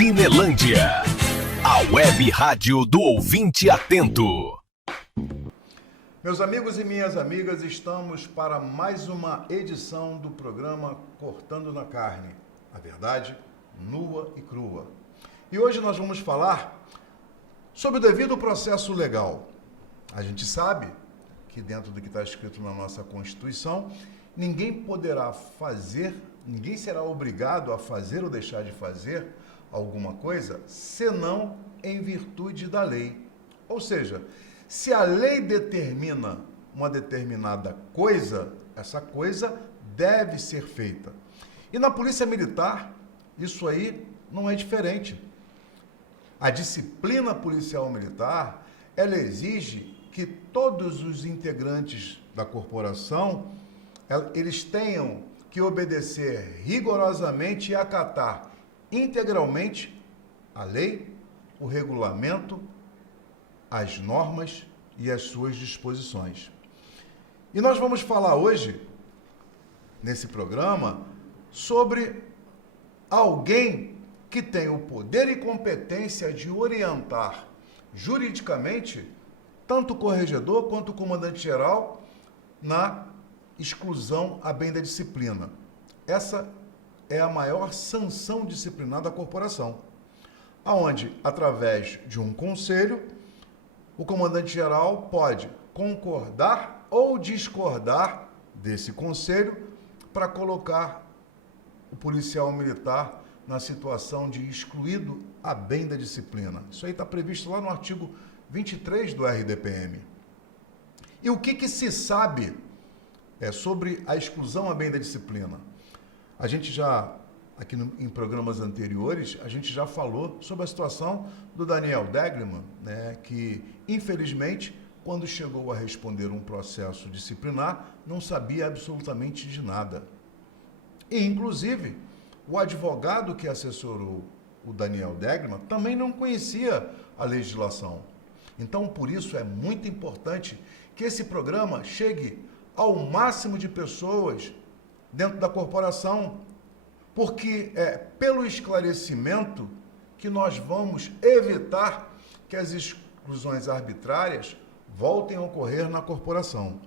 Cinelândia, a web rádio do ouvinte atento. Meus amigos e minhas amigas, estamos para mais uma edição do programa Cortando na Carne, a verdade nua e crua. E hoje nós vamos falar sobre o devido processo legal. A gente sabe que dentro do que está escrito na nossa Constituição, ninguém será obrigado a fazer ou deixar de fazer alguma coisa, senão em virtude da lei. Ou seja, se a lei determina uma determinada coisa, essa coisa deve ser feita. E na Polícia Militar, isso aí não é diferente. A disciplina policial militar, ela exige que todos os integrantes da corporação, eles tenham que obedecer rigorosamente e acatar integralmente a lei, o regulamento, as normas e as suas disposições. E nós vamos falar hoje, nesse programa, sobre alguém que tem o poder e competência de orientar juridicamente tanto o corregedor quanto o comandante-geral na exclusão a bem da disciplina. Essa é a maior sanção disciplinar da corporação, aonde, através de um conselho, o comandante-geral pode concordar ou discordar desse conselho para colocar o policial militar na situação de excluído a bem da disciplina. Isso aí está previsto lá no artigo 23 do RDPM. E o que se sabe sobre a exclusão a bem da disciplina? A gente já, aqui em programas anteriores, a gente já falou sobre a situação do Daniel Degleman, né, que, infelizmente, quando chegou a responder um processo disciplinar, não sabia absolutamente de nada. E, inclusive, o advogado que assessorou o Daniel Degleman também não conhecia a legislação. Então, por isso, é muito importante que esse programa chegue ao máximo de pessoas dentro da corporação, porque é pelo esclarecimento que nós vamos evitar que as exclusões arbitrárias voltem a ocorrer na corporação.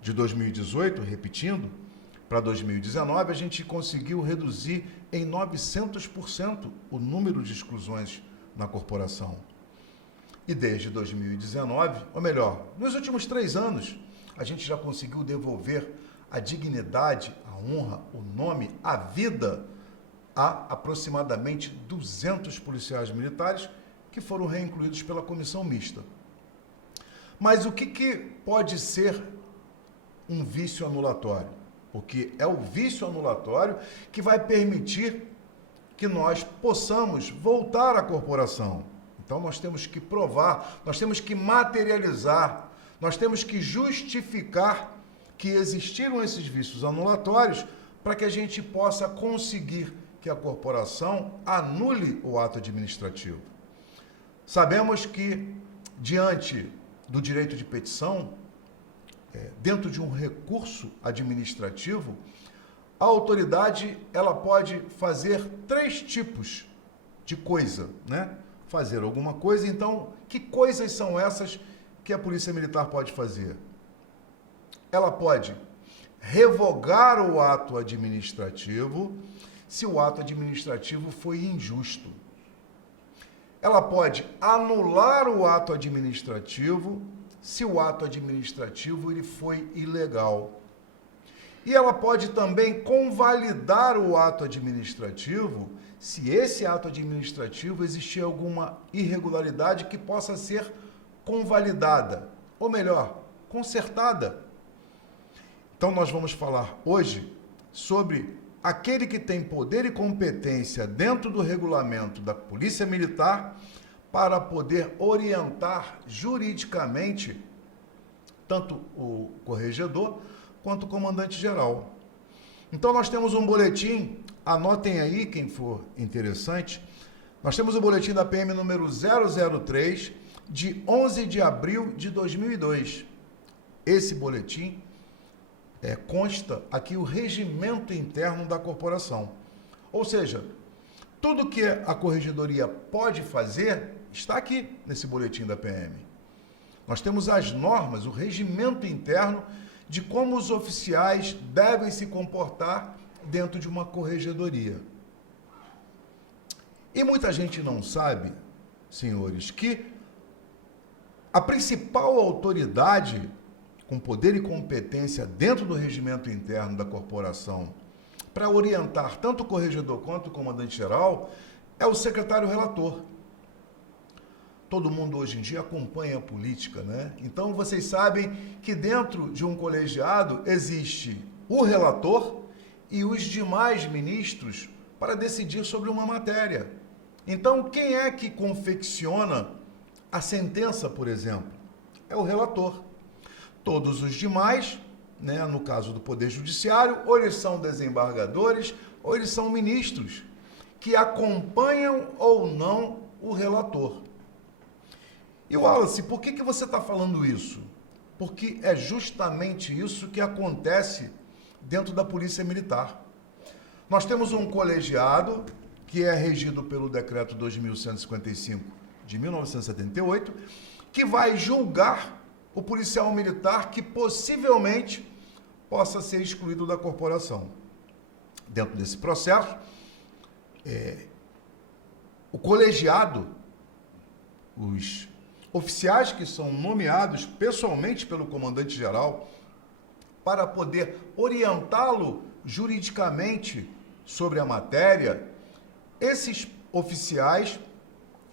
De 2018, repetindo, para 2019, a gente conseguiu reduzir em 900% o número de exclusões na corporação. E desde 2019, ou melhor, nos últimos 3 anos, a gente já conseguiu devolver a dignidade, a honra, o nome, a vida a aproximadamente 200 policiais militares que foram reincluídos pela comissão mista. Mas o que pode ser um vício anulatório? Porque é o vício anulatório que vai permitir que nós possamos voltar à corporação. Então, nós temos que provar, nós temos que materializar, nós temos que justificar que existiram esses vícios anulatórios para que a gente possa conseguir que a corporação anule o ato administrativo. Sabemos que, diante do direito de petição, dentro de um recurso administrativo, a autoridade ela pode fazer 3 tipos de coisa, né? Fazer alguma coisa. Então, que coisas são essas que a Polícia Militar pode fazer? Ela pode revogar o ato administrativo se o ato administrativo foi injusto. Ela pode anular o ato administrativo se o ato administrativo ele foi ilegal. E ela pode também convalidar o ato administrativo se esse ato administrativo existir alguma irregularidade que possa ser convalidada, ou melhor, consertada. Então nós vamos falar hoje sobre aquele que tem poder e competência dentro do regulamento da Polícia Militar para poder orientar juridicamente tanto o corregedor quanto o comandante-geral. Então nós temos um boletim, anotem aí quem for interessante, nós temos o boletim da PM número 003 de 11 de abril de 2002. Esse boletim consta aqui o regimento interno da corporação. Ou seja, Tudo que a corregedoria pode fazer está aqui nesse boletim da PM. Nós temos as normas, o regimento interno de como os oficiais devem se comportar dentro de uma corregedoria. E muita gente não sabe, senhores, que a principal autoridade com poder e competência dentro do regimento interno da corporação para orientar tanto o corregedor quanto o comandante-geral é o secretário-relator. Todo mundo hoje em dia acompanha a política, né? Então vocês sabem que dentro de um colegiado existe o relator e os demais ministros para decidir sobre uma matéria. Então, quem é que confecciona a sentença, por exemplo? É o relator. Todos os demais, né, no caso do Poder Judiciário, ou eles são desembargadores, ou eles são ministros, que acompanham ou não o relator. E Wallace, por que você está falando isso? Porque é justamente isso que acontece dentro da Polícia Militar. Nós temos um colegiado que é regido pelo Decreto 2155 de 1978, que vai julgar o policial militar que possivelmente possa ser excluído da corporação. Dentro desse processo, o colegiado, os oficiais que são nomeados pessoalmente pelo comandante-geral para poder orientá-lo juridicamente sobre a matéria, esses oficiais,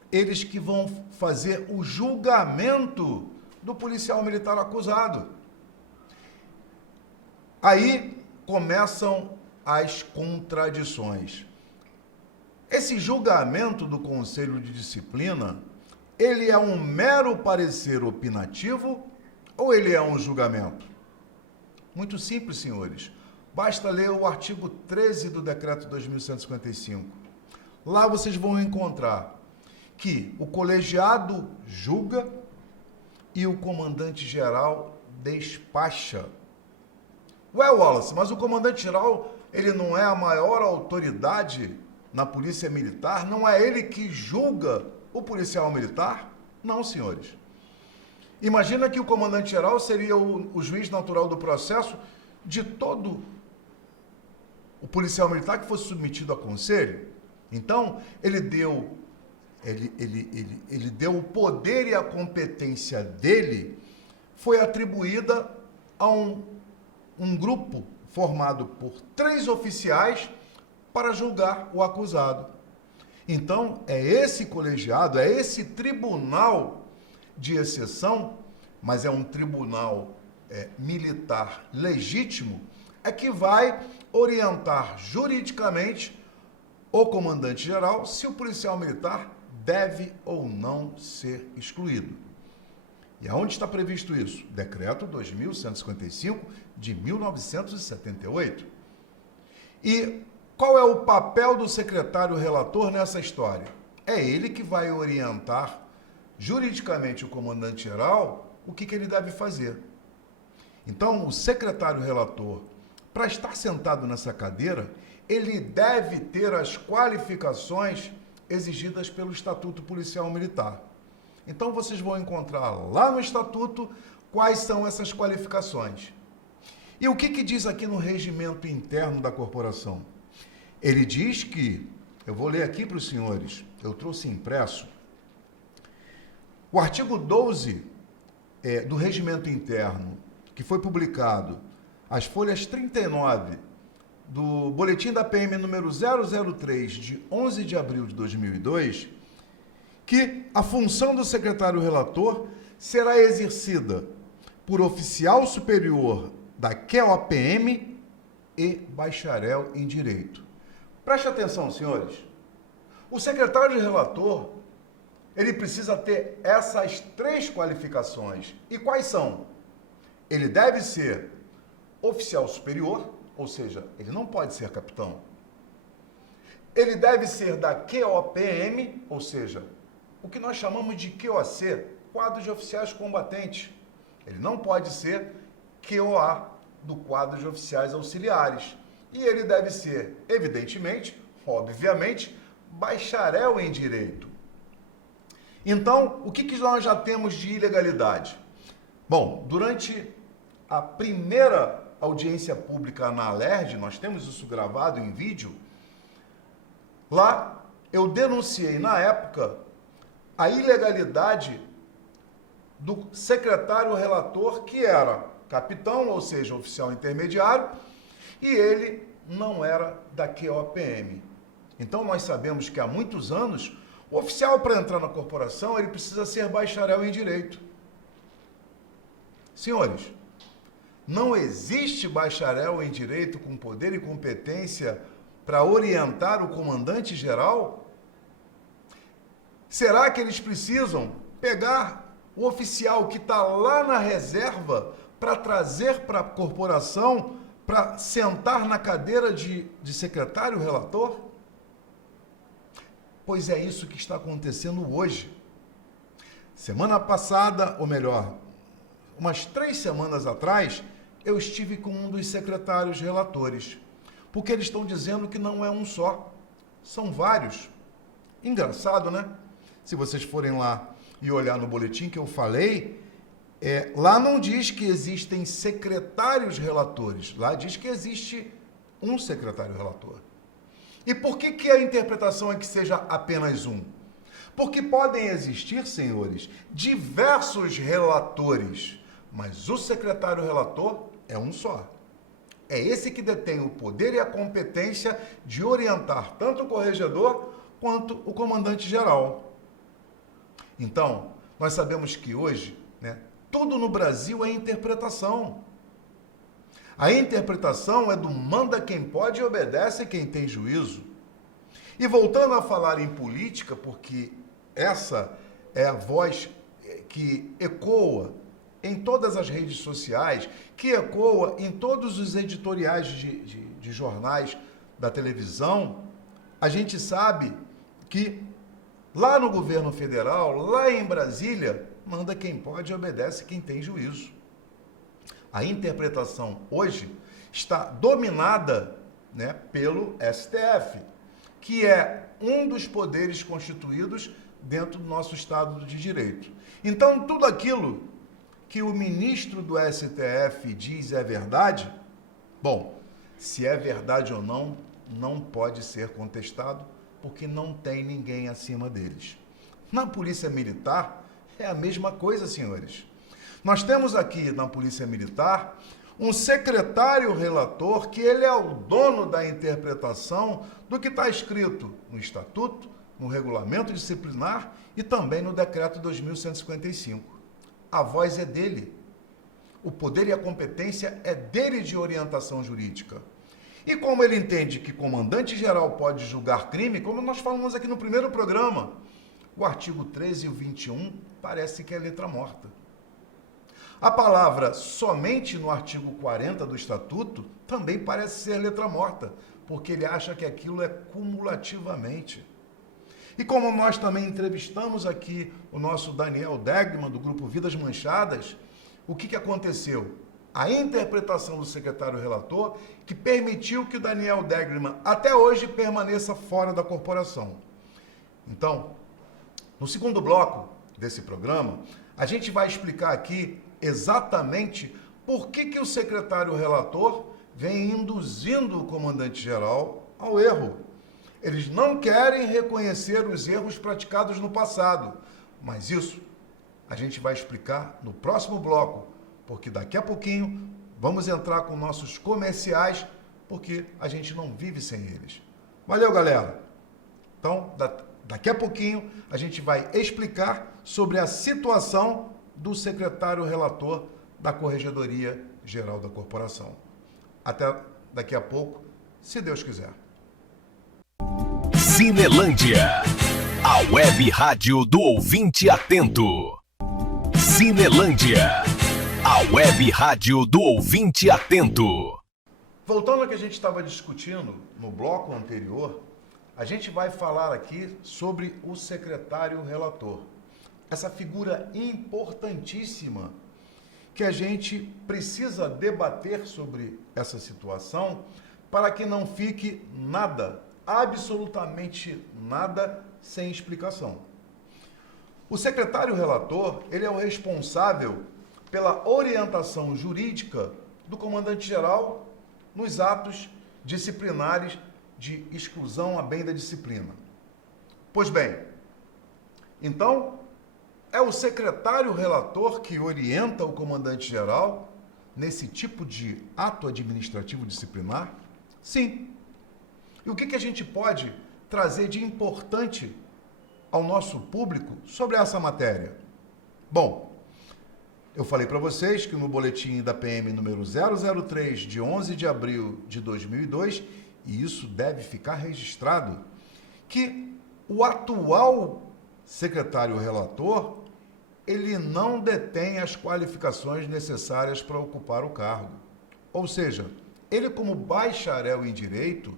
eles que vão fazer o julgamento do policial militar acusado. Aí começam as contradições. Esse julgamento do Conselho de Disciplina, ele é um mero parecer opinativo ou ele é um julgamento? Muito simples, senhores. Basta ler o artigo 13 do Decreto 2155. Lá vocês vão encontrar que o colegiado julga e o comandante-geral despacha. Ué, Wallace, mas o comandante-geral, ele não é a maior autoridade na Polícia Militar? Não é ele que julga o policial militar? Não, senhores. Imagina que o comandante-geral seria o juiz natural do processo de todo o policial militar que fosse submetido a conselho. Então, ele deu o poder e a competência dele foi atribuída a um grupo formado por 3 oficiais para julgar o acusado. Então, é esse colegiado, é esse tribunal de exceção, mas é um tribunal militar legítimo, é que vai orientar juridicamente o comandante-geral se o policial militar deve ou não ser excluído. E aonde está previsto isso? Decreto 2155 de 1978. E qual é o papel do secretário-relator nessa história? É ele que vai orientar juridicamente o comandante-geral o que ele deve fazer. Então, o secretário-relator, para estar sentado nessa cadeira, ele deve ter as qualificações exigidas pelo Estatuto Policial Militar. Então, vocês vão encontrar lá no Estatuto quais são essas qualificações. E o que diz aqui no regimento interno da corporação? Ele diz que, eu vou ler aqui para os senhores, eu trouxe impresso, o artigo 12 do regimento interno, que foi publicado, as folhas 39 do Boletim da PM número 003, de 11 de abril de 2002, que a função do secretário-relator será exercida por oficial superior da QOPM e bacharel em Direito. Preste atenção, senhores. O secretário-relator, ele precisa ter essas 3 qualificações. E quais são? Ele deve ser oficial superior, ou seja, ele não pode ser capitão. Ele deve ser da QOPM, ou seja, o que nós chamamos de QOC, quadro de oficiais combatentes. Ele não pode ser QOA, do quadro de oficiais auxiliares. E ele deve ser, evidentemente, obviamente, bacharel em direito. Então, o que nós já temos de ilegalidade? Bom, durante a primeira audiência pública na Alerj, nós temos isso gravado em vídeo, lá eu denunciei na época a ilegalidade do secretário relator, que era capitão, ou seja, oficial intermediário, e ele não era da QOPM. Então nós sabemos que há muitos anos, o oficial para entrar na corporação, ele precisa ser bacharel em direito. Senhores, não existe bacharel em direito com poder e competência para orientar o comandante-geral? Será que eles precisam pegar o oficial que está lá na reserva para trazer para a corporação para sentar na cadeira de secretário relator? Pois é isso que está acontecendo hoje. Semana passada, ou melhor, umas 3 semanas atrás, eu estive com um dos secretários relatores, porque eles estão dizendo que não é um só, são vários. Engraçado, né? Se vocês forem lá e olhar no boletim que eu falei, lá não diz que existem secretários relatores, lá diz que existe um secretário relator. E por que a interpretação é que seja apenas um? Porque podem existir, senhores, diversos relatores, mas o secretário relator é um só. É esse que detém o poder e a competência de orientar tanto o corregedor quanto o comandante-geral. Então, nós sabemos que hoje, né, tudo no Brasil é interpretação. A interpretação é do manda quem pode e obedece quem tem juízo. E voltando a falar em política, porque essa é a voz que ecoa em todas as redes sociais, que ecoa em todos os editoriais de jornais da televisão, a gente sabe que lá no governo federal, lá em Brasília, manda quem pode e obedece quem tem juízo. A interpretação hoje está dominada, né, pelo STF, que é um dos poderes constituídos dentro do nosso Estado de Direito. Então, tudo aquilo que o ministro do STF diz é verdade, bom, se é verdade ou não, não pode ser contestado, porque não tem ninguém acima deles. Na Polícia Militar, é a mesma coisa, senhores. Nós temos aqui na Polícia Militar um secretário relator que ele é o dono da interpretação do que está escrito no Estatuto, no Regulamento Disciplinar e também no Decreto 2155. A voz é dele. O poder e a competência é dele de orientação jurídica. E como ele entende que comandante-geral pode julgar crime, como nós falamos aqui no primeiro programa, o artigo 13 e o 21 parece que é letra morta. A palavra somente no artigo 40 do Estatuto também parece ser letra morta, porque ele acha que aquilo é cumulativamente. E como nós também entrevistamos aqui o nosso Daniel Degman, do Grupo Vidas Manchadas, o que aconteceu? A interpretação do secretário relator que permitiu que o Daniel Degman até hoje permaneça fora da corporação. Então, no segundo bloco desse programa, a gente vai explicar aqui exatamente por que o secretário relator vem induzindo o comandante-geral ao erro. Eles não querem reconhecer os erros praticados no passado, mas isso a gente vai explicar no próximo bloco, porque daqui a pouquinho vamos entrar com nossos comerciais, porque a gente não vive sem eles. Valeu, galera! Então, daqui a pouquinho a gente vai explicar sobre a situação do secretário relator da Corregedoria Geral da Corporação. Até daqui a pouco, se Deus quiser. Cinelândia, a web rádio do ouvinte atento. Cinelândia, a web rádio do ouvinte atento. Voltando ao que a gente estava discutindo no bloco anterior, a gente vai falar aqui sobre o secretário relator. Essa figura importantíssima que a gente precisa debater sobre essa situação para que não fique nada absolutamente nada sem explicação. O secretário relator, ele é o responsável pela orientação jurídica do comandante-geral nos atos disciplinares de exclusão a bem da disciplina. Pois bem, então, é o secretário relator que orienta o comandante-geral nesse tipo de ato administrativo disciplinar? Sim. E o que a gente pode trazer de importante ao nosso público sobre essa matéria? Bom, eu falei para vocês que no boletim da PM número 003, de 11 de abril de 2002, e isso deve ficar registrado, que o atual secretário relator, ele não detém as qualificações necessárias para ocupar o cargo. Ou seja, ele como bacharel em direito,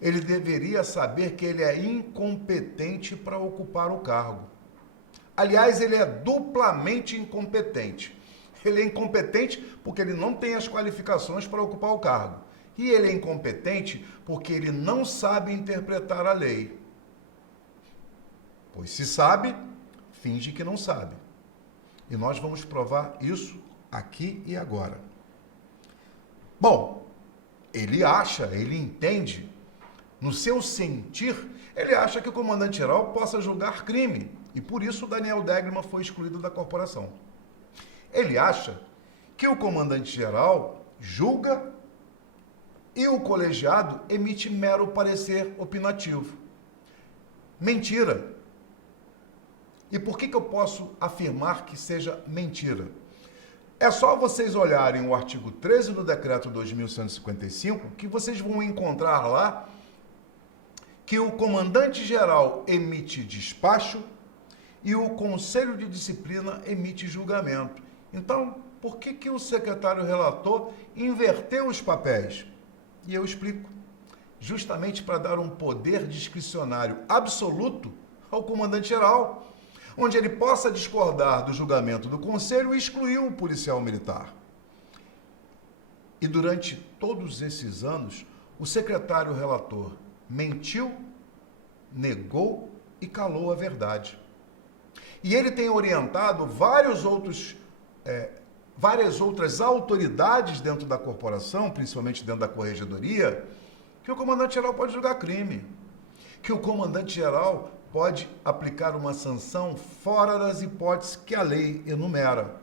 ele deveria saber que ele é incompetente para ocupar o cargo. Aliás, ele é duplamente incompetente. Ele é incompetente porque ele não tem as qualificações para ocupar o cargo. E ele é incompetente porque ele não sabe interpretar a lei. Pois se sabe, finge que não sabe. E nós vamos provar isso aqui e agora. Bom, ele acha, ele entende, no seu sentir, ele acha que o comandante-geral possa julgar crime. E por isso o Daniel Degman foi excluído da corporação. Ele acha que o comandante-geral julga e o colegiado emite mero parecer opinativo. Mentira. E por que eu posso afirmar que seja mentira? É só vocês olharem o artigo 13 do decreto 2155 que vocês vão encontrar lá que o comandante-geral emite despacho e o Conselho de Disciplina emite julgamento. Então, por que o secretário relator inverteu os papéis? E eu explico. Justamente para dar um poder discricionário absoluto ao comandante-geral, onde ele possa discordar do julgamento do Conselho e excluir o policial militar. E durante todos esses anos, o secretário relator mentiu, negou e calou a verdade. E ele tem orientado várias outras autoridades dentro da corporação, principalmente dentro da corregedoria, que o comandante-geral pode julgar crime, que o comandante-geral pode aplicar uma sanção fora das hipóteses que a lei enumera.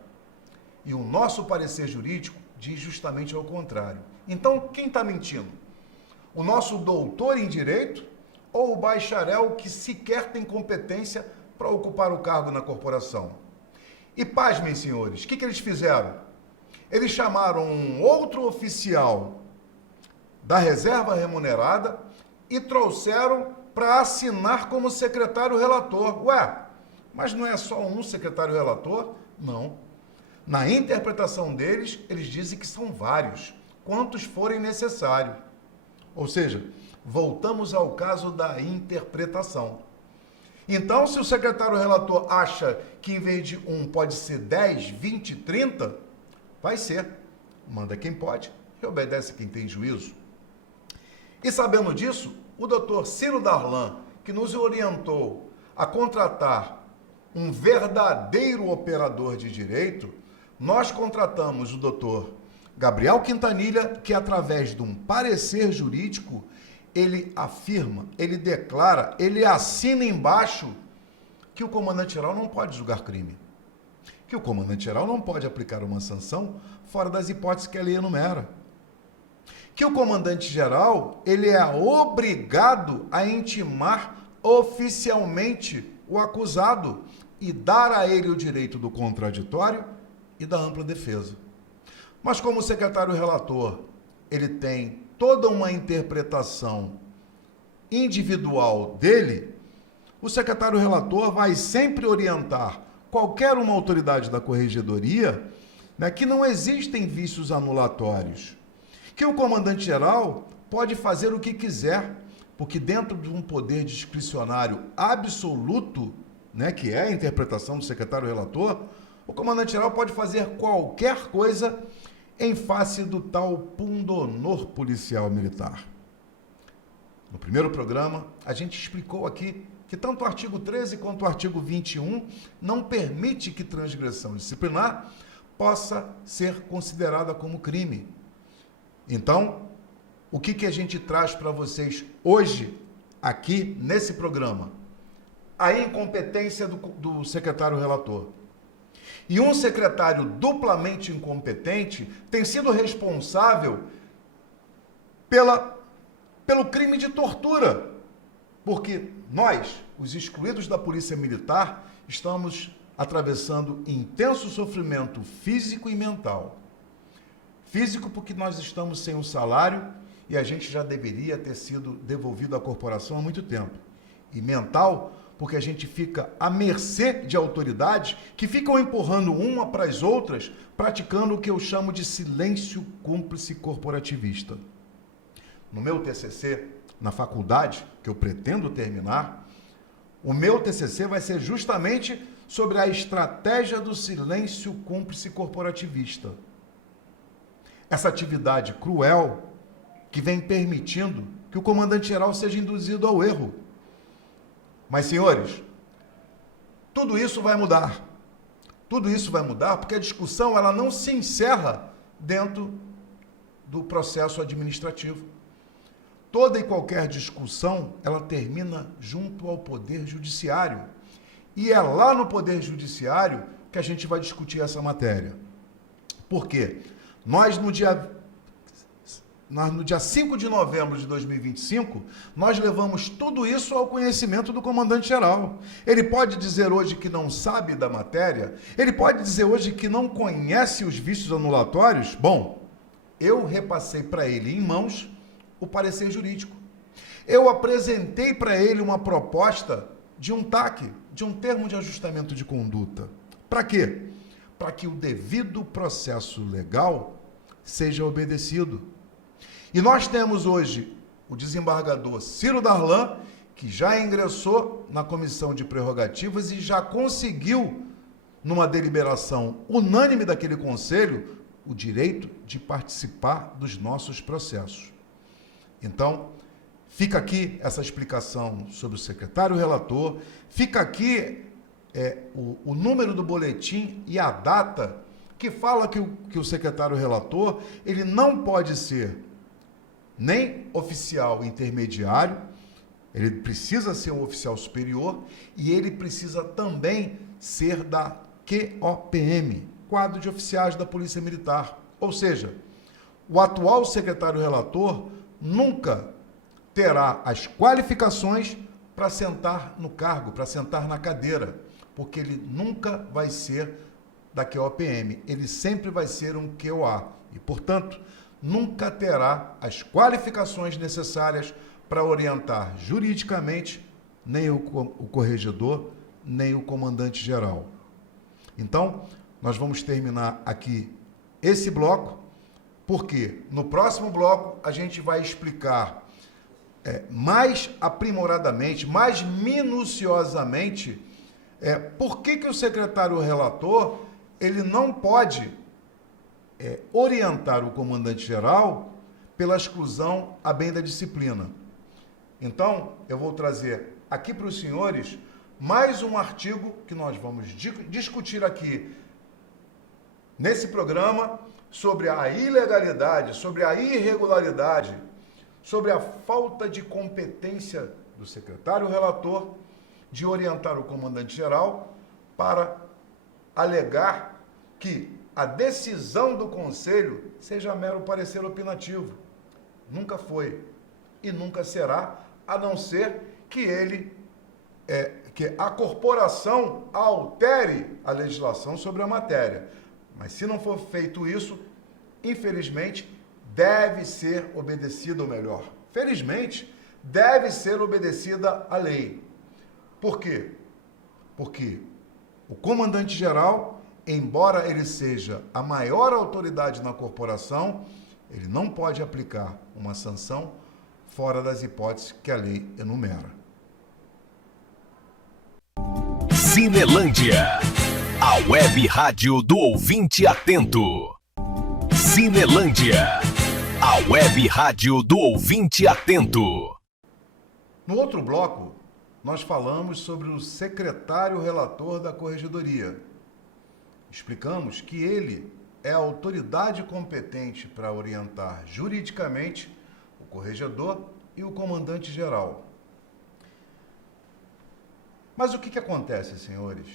E o nosso parecer jurídico diz justamente ao contrário. Então, quem está mentindo? O nosso doutor em direito ou o bacharel que sequer tem competência para ocupar o cargo na corporação? E pasmem, senhores, o que eles fizeram? Eles chamaram um outro oficial da reserva remunerada e trouxeram para assinar como secretário relator. Ué, mas não é só um secretário relator? Não. Na interpretação deles, eles dizem que são vários, quantos forem necessários. Ou seja, voltamos ao caso da interpretação. Então, se o secretário relator acha que em vez de um pode ser 10, 20, 30, vai ser. Manda quem pode e obedece quem tem juízo. E sabendo disso, o doutor Ciro Darlan, que nos orientou a contratar um verdadeiro operador de direito, nós contratamos o doutor Gabriel Quintanilha, que através de um parecer jurídico, ele afirma, ele declara, ele assina embaixo que o comandante-geral não pode julgar crime, que o comandante-geral não pode aplicar uma sanção fora das hipóteses que a lei enumera, que o comandante-geral, ele é obrigado a intimar oficialmente o acusado e dar a ele o direito do contraditório e da ampla defesa. Mas como o secretário relator, ele tem toda uma interpretação individual dele, o secretário relator vai sempre orientar qualquer uma autoridade da corregedoria, né, que não existem vícios anulatórios, que o comandante-geral pode fazer o que quiser, porque dentro de um poder discricionário absoluto, né, que é a interpretação do secretário relator, o comandante-geral pode fazer qualquer coisa em face do tal pundonor policial militar. no primeiro programa, a gente explicou aqui que tanto o artigo 13 quanto o artigo 21 não permite que transgressão disciplinar possa ser considerada como crime. Então, o que a gente traz para vocês hoje, aqui nesse programa? A incompetência do secretário relator. E um secretário duplamente incompetente tem sido responsável pelo crime de tortura. Porque nós, os excluídos da Polícia Militar, estamos atravessando intenso sofrimento físico e mental. Físico porque nós estamos sem um salário e a gente já deveria ter sido devolvido à corporação há muito tempo. E mental porque a gente fica à mercê de autoridades que ficam empurrando uma para as outras, praticando o que eu chamo de silêncio cúmplice corporativista. No meu TCC, na faculdade, que eu pretendo terminar, o meu TCC vai ser justamente sobre a estratégia do silêncio cúmplice corporativista. Essa atividade cruel que vem permitindo que o comandante-geral seja induzido ao erro. Mas, senhores, tudo isso vai mudar. Tudo isso vai mudar porque a discussão ela não se encerra dentro do processo administrativo. Toda e qualquer discussão, ela termina junto ao Poder Judiciário. E é lá no Poder Judiciário que a gente vai discutir essa matéria. Por quê? Nós, no dia 5 de novembro de 2025, nós levamos tudo isso ao conhecimento do comandante-geral. Ele pode dizer hoje que não sabe da matéria, ele pode dizer hoje que não conhece os vícios anulatórios. Bom, eu repassei para ele em mãos o parecer jurídico. Eu apresentei para ele uma proposta de um TAC, de um termo de ajustamento de conduta. Para quê? Para que o devido processo legal seja obedecido. E nós temos hoje o desembargador Ciro Darlan, que já ingressou na Comissão de Prerrogativas e já conseguiu, numa deliberação unânime daquele conselho, o direito de participar dos nossos processos. Então, fica aqui essa explicação sobre o secretário relator, fica aqui o número do boletim e a data que fala que o secretário relator ele não pode ser nem oficial intermediário, ele precisa ser um oficial superior e ele precisa também ser da QOPM, Quadro de Oficiais da Polícia Militar. Ou seja, o atual secretário relator nunca terá as qualificações para sentar no cargo, para sentar na cadeira, porque ele nunca vai ser da QOPM, ele sempre vai ser um QOA e, portanto, nunca terá as qualificações necessárias para orientar juridicamente nem o corregedor, nem o comandante-geral. Então, nós vamos terminar aqui esse bloco, porque no próximo bloco a gente vai explicar mais aprimoradamente, mais minuciosamente, por que o secretário relator ele não pode orientar o comandante-geral pela exclusão a bem da disciplina. Então, eu vou trazer aqui para os senhores mais um artigo que nós vamos discutir aqui nesse programa sobre a ilegalidade, sobre a irregularidade, sobre a falta de competência do secretário relator de orientar o comandante-geral para alegar que a decisão do Conselho seja mero parecer opinativo. Nunca foi e nunca será, a não ser que que a corporação altere a legislação sobre a matéria. Mas se não for feito isso, infelizmente, deve ser obedecida, ou melhor, felizmente, deve ser obedecida a lei. Por quê? Porque o comandante-geral, embora ele seja a maior autoridade na corporação, ele não pode aplicar uma sanção fora das hipóteses que a lei enumera. Cinelândia, a web rádio do ouvinte atento. Cinelândia, a web rádio do ouvinte atento. No outro bloco, nós falamos sobre o secretário relator da Corregedoria. Explicamos que ele é a autoridade competente para orientar juridicamente o corregedor e o comandante-geral. Mas o que acontece, senhores?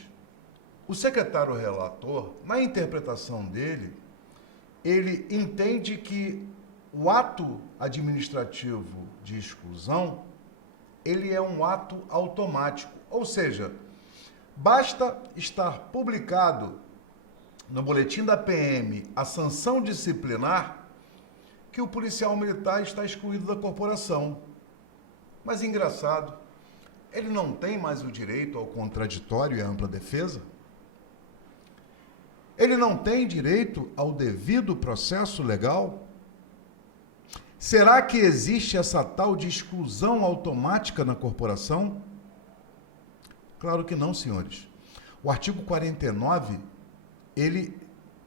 O secretário relator, na interpretação dele, ele entende que o ato administrativo de exclusão, ele é um ato automático, ou seja, basta estar publicado no boletim da PM a sanção disciplinar que o policial militar está excluído da corporação. Mas engraçado, ele não tem mais o direito ao contraditório e à ampla defesa? Ele não tem direito ao devido processo legal? Será que existe essa tal de exclusão automática na corporação? Claro que não, senhores. O artigo 49, ele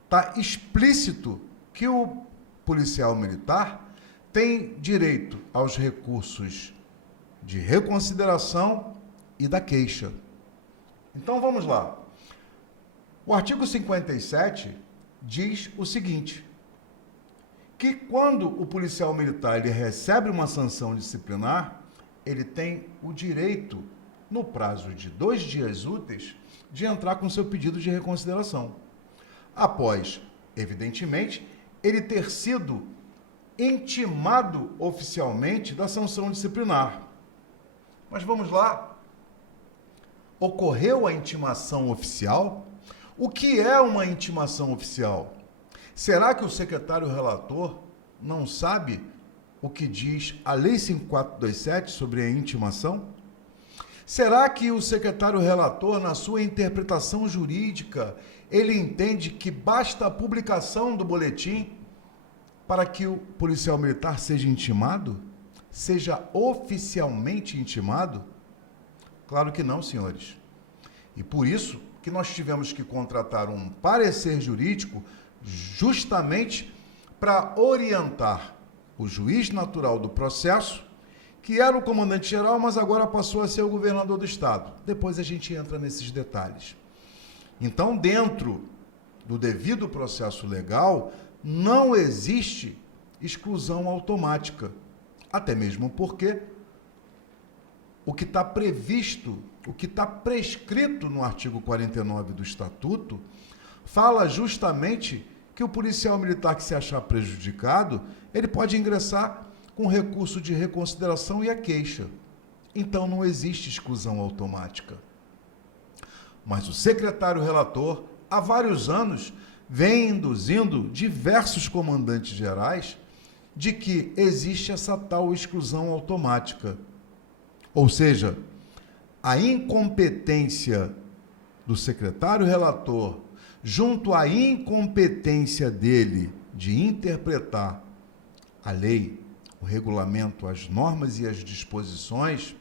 está explícito que o policial militar tem direito aos recursos de reconsideração e da queixa. Então vamos lá. O artigo 57 diz o seguinte, que quando o policial militar ele recebe uma sanção disciplinar, ele tem o direito, no prazo de 2 dias úteis, de entrar com seu pedido de reconsideração. Após, evidentemente, ele ter sido intimado oficialmente da sanção disciplinar. Mas vamos lá. Ocorreu a intimação oficial? O que é uma intimação oficial? Será que o secretário relator não sabe o que diz a Lei 5427 sobre a intimação? Será que o secretário relator, na sua interpretação jurídica, ele entende que basta a publicação do boletim para que o policial militar seja intimado? Seja oficialmente intimado? Claro que não, senhores. E por isso que nós tivemos que contratar um parecer jurídico justamente para orientar o juiz natural do processo, que era o comandante-geral, mas agora passou a ser o governador do estado. Depois a gente entra nesses detalhes. Então, dentro do devido processo legal, não existe exclusão automática. Até mesmo porque o que está previsto, o que está prescrito no artigo 49 do Estatuto, fala justamente que o policial militar que se achar prejudicado, ele pode ingressar com recurso de reconsideração e a queixa. Então não existe exclusão automática. Mas o secretário relator, há vários anos, vem induzindo diversos comandantes gerais de que existe essa tal exclusão automática. Ou seja, a incompetência do secretário relator, junto à incompetência dele de interpretar a lei, o regulamento, as normas e as disposições,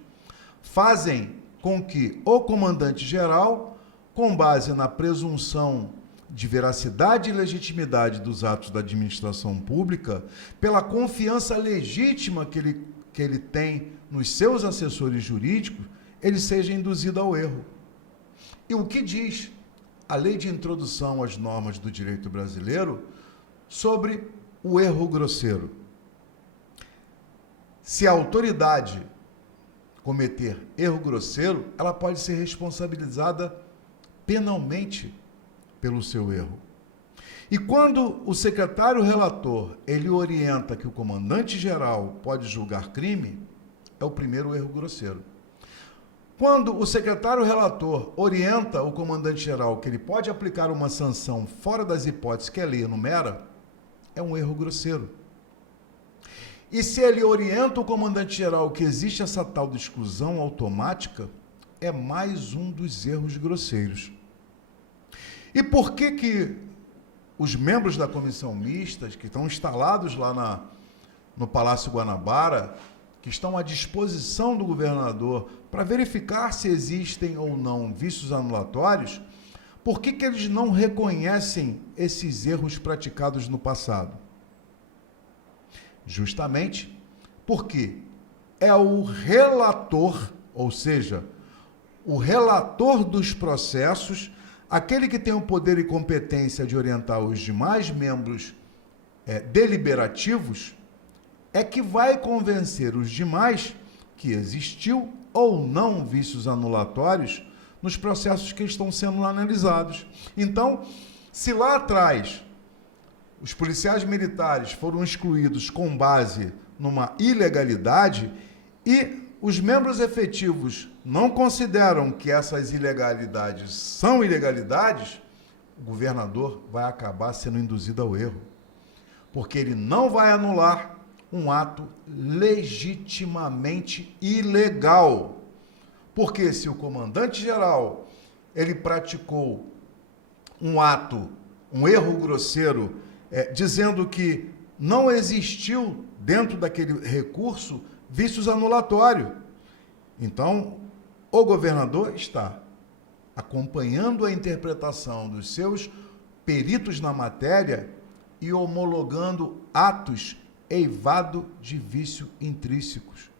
fazem com que o comandante-geral, com base na presunção de veracidade e legitimidade dos atos da administração pública, pela confiança legítima que ele tem nos seus assessores jurídicos, ele seja induzido ao erro. E o que diz a Lei de Introdução às Normas do Direito Brasileiro sobre o erro grosseiro? Se a autoridade cometer erro grosseiro, ela pode ser responsabilizada penalmente pelo seu erro. E quando o secretário relator, ele orienta que o comandante-geral pode julgar crime, é o primeiro erro grosseiro. Quando o secretário relator orienta o comandante-geral que ele pode aplicar uma sanção fora das hipóteses que a lei enumera, é um erro grosseiro. E se ele orienta o comandante-geral que existe essa tal de exclusão automática, é mais um dos erros grosseiros. E por que os membros da comissão mista, que estão instalados lá no Palácio Guanabara, que estão à disposição do governador para verificar se existem ou não vícios anulatórios, por que eles não reconhecem esses erros praticados no passado? Justamente porque é o relator, ou seja, o relator dos processos, aquele que tem o poder e competência de orientar os demais membros deliberativos, é que vai convencer os demais que existiu ou não vícios anulatórios nos processos que estão sendo analisados. Então, se lá atrás os policiais militares foram excluídos com base numa ilegalidade e os membros efetivos não consideram que essas ilegalidades são ilegalidades, o governador vai acabar sendo induzido ao erro, porque ele não vai anular um ato legitimamente ilegal. Porque se o comandante-geral ele praticou um ato, um erro grosseiro, dizendo que não existiu dentro daquele recurso vícios anulatórios, então o governador está acompanhando a interpretação dos seus peritos na matéria e homologando atos eivado de vício intrínsecos,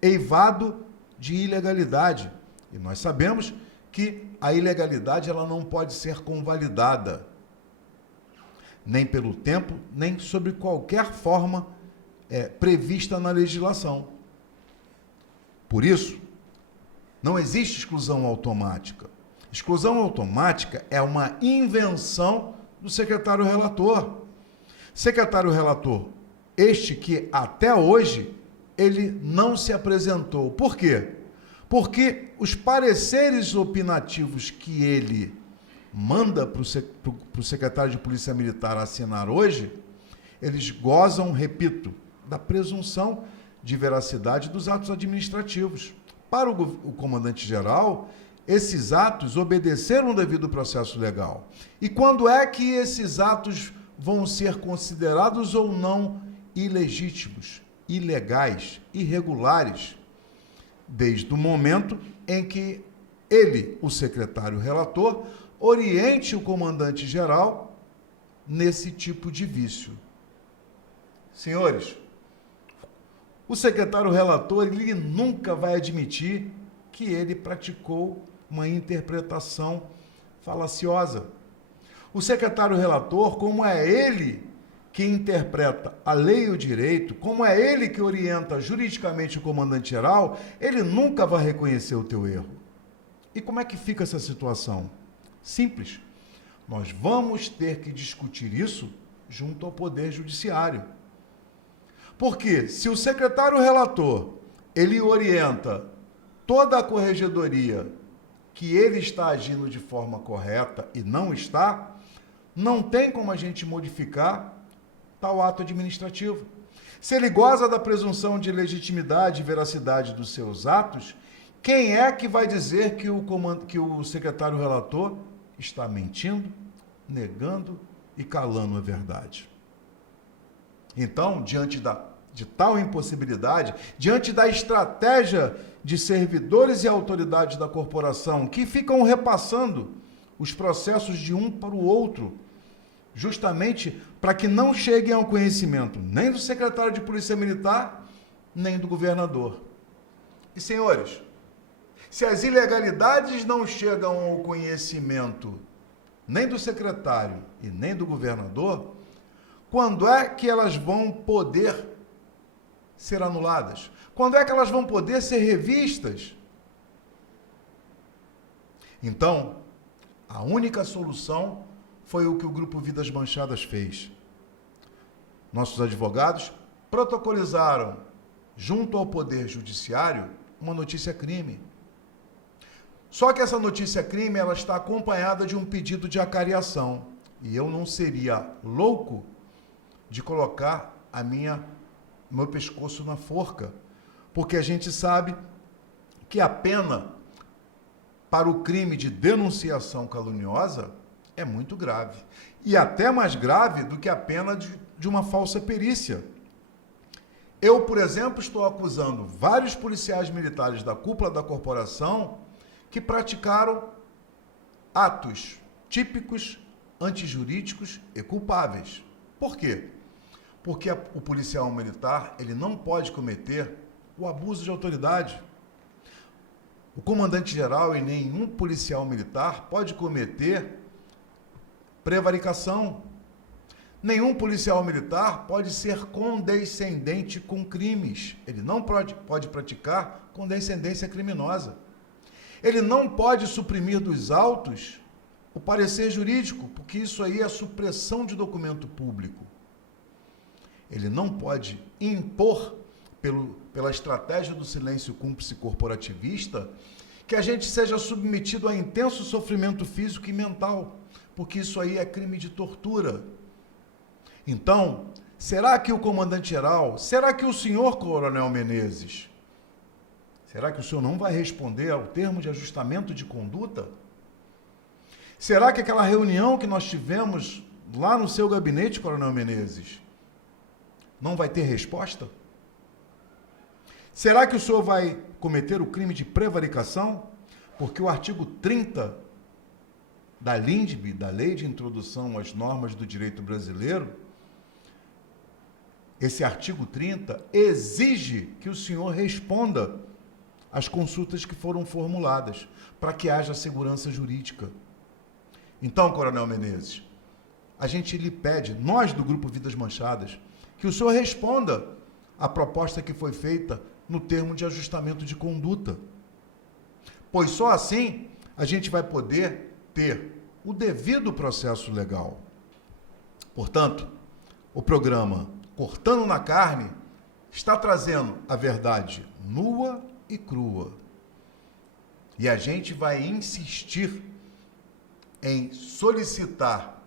eivado de ilegalidade. E nós sabemos que a ilegalidade ela não pode ser convalidada, nem pelo tempo, nem sob qualquer forma prevista na legislação. Por isso, não existe exclusão automática. Exclusão automática é uma invenção do secretário relator. Secretário relator, este que até hoje ele não se apresentou. Por quê? Porque os pareceres opinativos que ele manda para o secretário de Polícia Militar assinar hoje, eles gozam, repito, da presunção de veracidade dos atos administrativos. Para o comandante-geral, esses atos obedeceram o devido processo legal. E quando é que esses atos vão ser considerados ou não ilegítimos, ilegais, irregulares? Desde o momento em que ele, o secretário relator, oriente o comandante-geral nesse tipo de vício. Senhores, o secretário relator ele nunca vai admitir que ele praticou uma interpretação falaciosa. O secretário relator, como é ele que interpreta a lei e o direito, como é ele que orienta juridicamente o comandante-geral, ele nunca vai reconhecer o teu erro. E como é que fica essa situação? Simples. Nós vamos ter que discutir isso junto ao Poder Judiciário. Porque se o secretário relator, ele orienta toda a corregedoria que ele está agindo de forma correta e não está, não tem como a gente modificar tal ato administrativo. Se ele goza da presunção de legitimidade e veracidade dos seus atos, quem é que vai dizer que o secretário relator está mentindo, negando e calando a verdade? Então, diante de tal impossibilidade, diante da estratégia de servidores e autoridades da corporação que ficam repassando os processos de um para o outro, justamente para que não cheguem ao conhecimento nem do secretário de Polícia Militar, nem do governador. E, senhores, se as ilegalidades não chegam ao conhecimento nem do secretário e nem do governador, quando é que elas vão poder ser anuladas? Quando é que elas vão poder ser revistas? Então, a única solução foi o que o Grupo Vidas Manchadas fez. Nossos advogados protocolizaram, junto ao Poder Judiciário, uma notícia-crime. Só que essa notícia-crime ela está acompanhada de um pedido de acariação. E eu não seria louco de colocar meu pescoço na forca, porque a gente sabe que a pena para o crime de denunciação caluniosa é muito grave. E até mais grave do que a pena de uma falsa perícia. Eu, por exemplo, estou acusando vários policiais militares da cúpula da corporação que praticaram atos típicos, antijurídicos e culpáveis. Por quê? Porque o policial militar ele não pode cometer o abuso de autoridade. O comandante-geral e nenhum policial militar pode cometer prevaricação. Nenhum policial militar pode ser condescendente com crimes. Ele não pode praticar condescendência criminosa. Ele não pode suprimir dos autos o parecer jurídico, porque isso aí é supressão de documento público. Ele não pode impor, pela estratégia do silêncio cúmplice corporativista, que a gente seja submetido a intenso sofrimento físico e mental, porque isso aí é crime de tortura. Então, será que o comandante-geral, será que o senhor coronel Menezes, será que o senhor não vai responder ao termo de ajustamento de conduta? Será que aquela reunião que nós tivemos lá no seu gabinete, coronel Menezes, não vai ter resposta? Será que o senhor vai cometer o crime de prevaricação? Porque o artigo 30 da LINDB, da Lei de Introdução às Normas do Direito Brasileiro, esse artigo 30 exige que o senhor responda às consultas que foram formuladas, para que haja segurança jurídica. Então, coronel Menezes, a gente lhe pede, nós do Grupo Vidas Manchadas, que o senhor responda à proposta que foi feita no termo de ajustamento de conduta. Pois só assim a gente vai poder ter o devido processo legal. Portanto, o programa Cortando na Carne está trazendo a verdade nua e crua. E a gente vai insistir em solicitar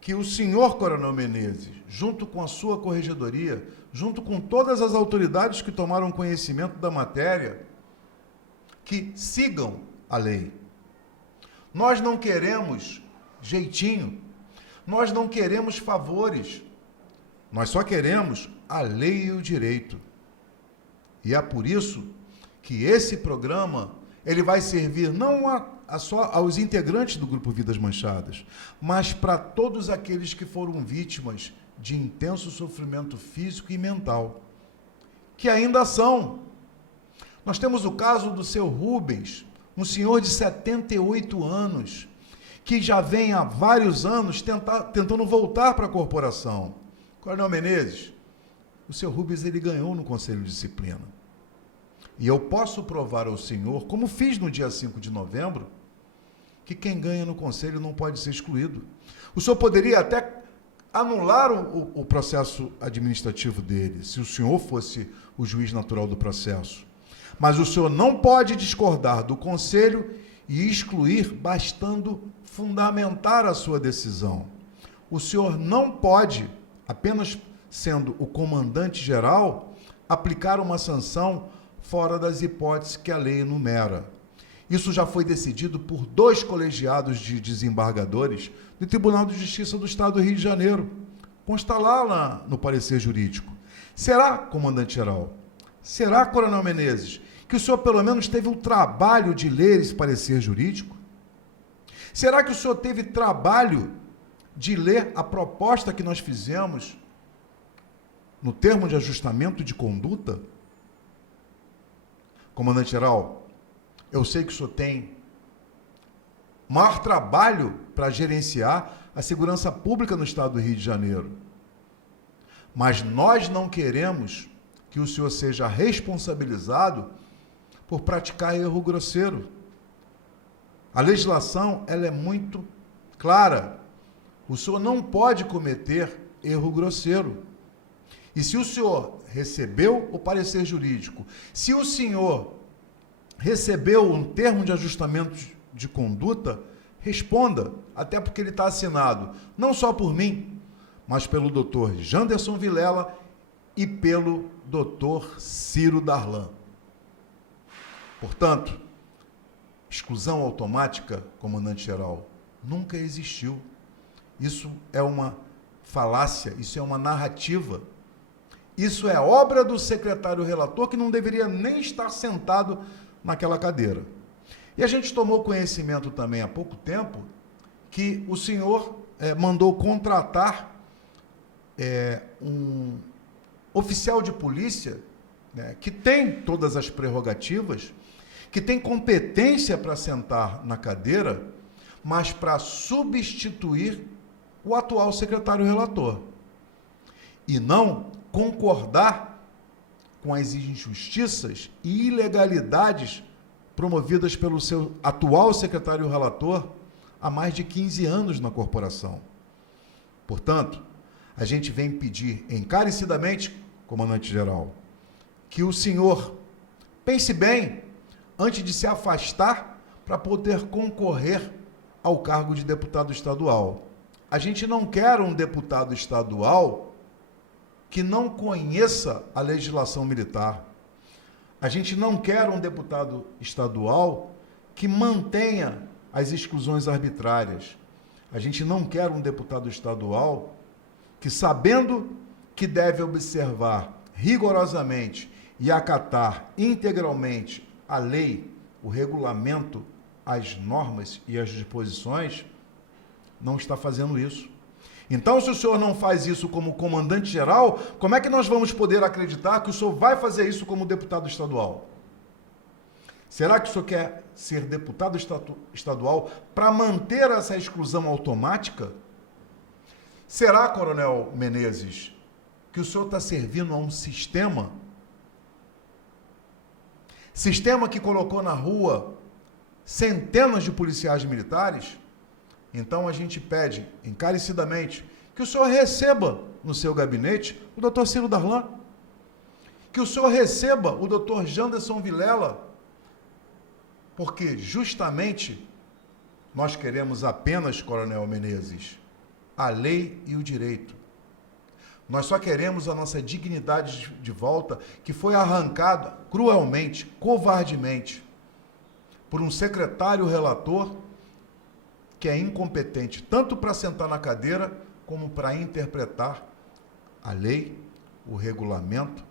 que o senhor coronel Menezes, junto com a sua corregedoria, junto com todas as autoridades que tomaram conhecimento da matéria, que sigam a lei. Nós não queremos jeitinho, nós não queremos favores, nós só queremos a lei e o direito. E é por isso que esse programa ele vai servir não só aos integrantes do Grupo Vidas Manchadas, mas para todos aqueles que foram vítimas de intenso sofrimento físico e mental, que ainda são. Nós temos o caso do seu Rubens, um senhor de 78 anos, que já vem há vários anos tentando voltar para a corporação. Coronel Menezes, o seu Rubens ele ganhou no Conselho de Disciplina. E eu posso provar ao senhor, como fiz no dia 5 de novembro, que quem ganha no Conselho não pode ser excluído. O senhor poderia até anular o processo administrativo dele, se o senhor fosse o juiz natural do processo. Mas o senhor não pode discordar do Conselho e excluir, bastando fundamentar a sua decisão. O senhor não pode, apenas sendo o comandante-geral, aplicar uma sanção fora das hipóteses que a lei enumera. Isso já foi decidido por 2 colegiados de desembargadores do Tribunal de Justiça do Estado do Rio de Janeiro. Consta lá no parecer jurídico. Será, comandante-geral, será, coronel Menezes, que o senhor pelo menos teve o trabalho de ler esse parecer jurídico? Será que o senhor teve trabalho de ler a proposta que nós fizemos no termo de ajustamento de conduta? Comandante-geral, eu sei que o senhor tem maior trabalho para gerenciar a segurança pública no estado do Rio de Janeiro. Mas nós não queremos que o senhor seja responsabilizado por praticar erro grosseiro. A legislação ela é muito clara. O senhor não pode cometer erro grosseiro. E se o senhor recebeu o parecer jurídico, se o senhor recebeu um termo de ajustamento de conduta, responda, até porque ele está assinado, não só por mim, mas pelo doutor Janderson Vilela e pelo doutor Ciro Darlan. Portanto, exclusão automática, comandante-geral, nunca existiu. Isso é uma falácia, isso é uma narrativa. Isso é obra do secretário relator, que não deveria nem estar sentado naquela cadeira. E a gente tomou conhecimento também há pouco tempo que o senhor mandou contratar um oficial de polícia né, que tem todas as prerrogativas, que tem competência para sentar na cadeira, mas para substituir o atual secretário relator. E não concordar com as injustiças e ilegalidades promovidas pelo seu atual secretário relator há mais de 15 anos na corporação. Portanto, a gente vem pedir encarecidamente, comandante-geral, que o senhor pense bem antes de se afastar para poder concorrer ao cargo de deputado estadual. A gente não quer um deputado estadual que não conheça a legislação militar. A gente não quer um deputado estadual que mantenha as exclusões arbitrárias. A gente não quer um deputado estadual que, sabendo que deve observar rigorosamente e acatar integralmente a lei, o regulamento, as normas e as disposições, não está fazendo isso. Então, se o senhor não faz isso como comandante-geral, como é que nós vamos poder acreditar que o senhor vai fazer isso como deputado estadual? Será que o senhor quer ser deputado estadual para manter essa exclusão automática? Será, Coronel Menezes, que o senhor está servindo a um sistema que colocou na rua centenas de policiais militares? Então a gente pede encarecidamente que o senhor receba no seu gabinete o doutor Ciro Darlan, que o senhor receba o doutor Janderson Vilela, porque justamente nós queremos apenas, Coronel Menezes, a lei e o direito. Nós só queremos a nossa dignidade de volta, que foi arrancada cruelmente, covardemente, por um secretário relator que é incompetente tanto para sentar na cadeira como para interpretar a lei, o regulamento,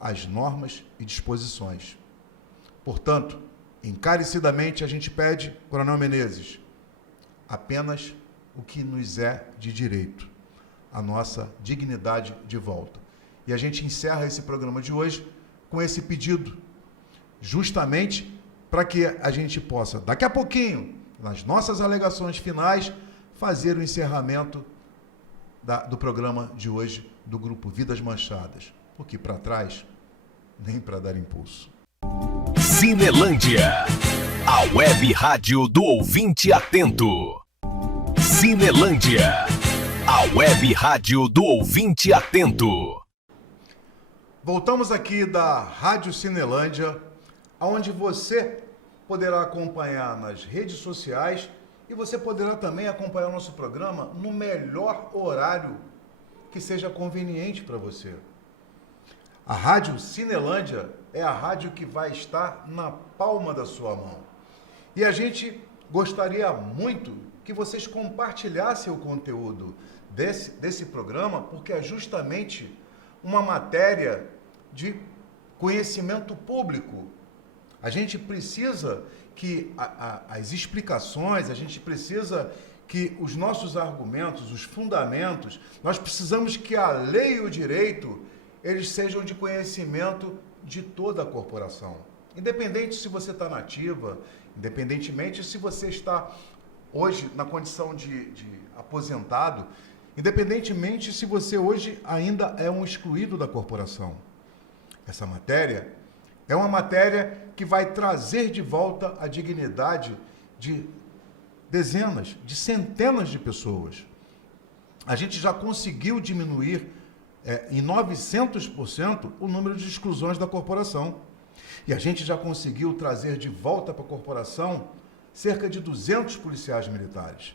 as normas e disposições. Portanto, encarecidamente a gente pede, Coronel Menezes, apenas o que nos é de direito, a nossa dignidade de volta. E a gente encerra esse programa de hoje com esse pedido, justamente para que a gente possa, daqui a pouquinho, nas nossas alegações finais, fazer o encerramento do programa de hoje do Grupo Vidas Manchadas. Porque para trás, nem para dar impulso. Cinelândia, a web rádio do ouvinte atento. Cinelândia, a web rádio do ouvinte atento. Voltamos aqui da Rádio Cinelândia, onde você poderá acompanhar nas redes sociais e você poderá também acompanhar o nosso programa no melhor horário que seja conveniente para você. A Rádio Cinelândia é a rádio que vai estar na palma da sua mão. E a gente gostaria muito que vocês compartilhassem o conteúdo desse programa, porque é justamente uma matéria de conhecimento público. A gente precisa que as explicações, a gente precisa que os nossos argumentos, os fundamentos, nós precisamos que a lei e o direito, eles sejam de conhecimento de toda a corporação. Independente se você está na ativa, independentemente se você está hoje na condição de aposentado, independentemente se você hoje ainda é um excluído da corporação. Essa matéria é uma matéria que vai trazer de volta a dignidade de dezenas, de centenas de pessoas. A gente já conseguiu diminuir em 900% o número de exclusões da corporação. E a gente já conseguiu trazer de volta para a corporação cerca de 200 policiais militares.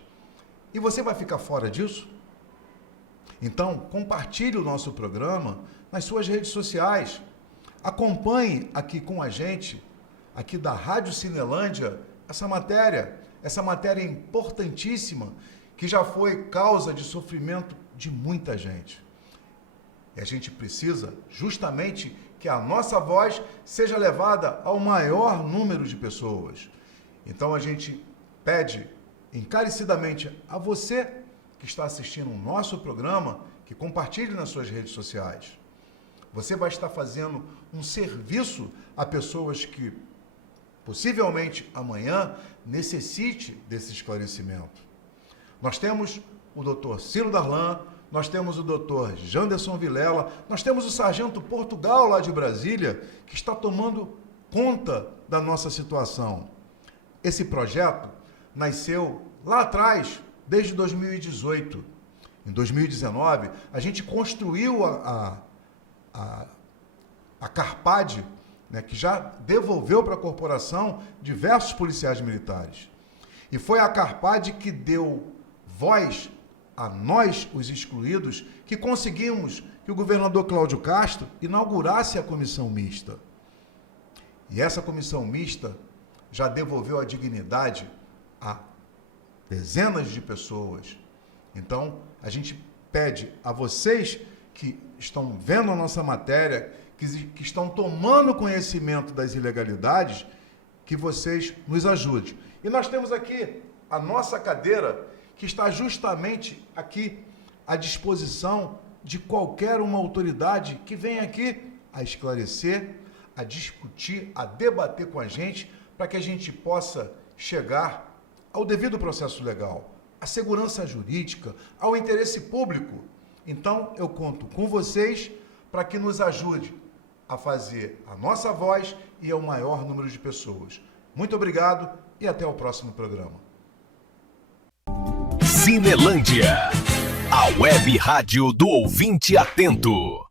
E você vai ficar fora disso? Então, compartilhe o nosso programa nas suas redes sociais. Acompanhe aqui com a gente, aqui da Rádio Cinelândia, essa matéria importantíssima, que já foi causa de sofrimento de muita gente. E a gente precisa justamente que a nossa voz seja levada ao maior número de pessoas. Então a gente pede encarecidamente a você que está assistindo o nosso programa, que compartilhe nas suas redes sociais. Você vai estar fazendo um serviço a pessoas que possivelmente amanhã necessite desse esclarecimento. Nós temos o Dr. Ciro Darlan, nós temos o Dr. Janderson Vilela, nós temos o Sargento Portugal lá de Brasília, que está tomando conta da nossa situação. Esse projeto nasceu lá atrás, desde 2018. Em 2019, a gente construiu a Carpad, né, que já devolveu para a corporação diversos policiais militares. E foi a Carpad que deu voz a nós, os excluídos, que conseguimos que o governador Cláudio Castro inaugurasse a comissão mista. E essa comissão mista já devolveu a dignidade a dezenas de pessoas. Então, a gente pede a vocês que estão vendo a nossa matéria, que estão tomando conhecimento das ilegalidades, que vocês nos ajudem. E nós temos aqui a nossa cadeira, que está justamente aqui à disposição de qualquer uma autoridade que venha aqui a esclarecer, a discutir, a debater com a gente, para que a gente possa chegar ao devido processo legal, à segurança jurídica, ao interesse público. Então, eu conto com vocês para que nos ajude a fazer a nossa voz e ao maior número de pessoas. Muito obrigado e até o próximo programa. Cinelândia, a web rádio do ouvinte atento.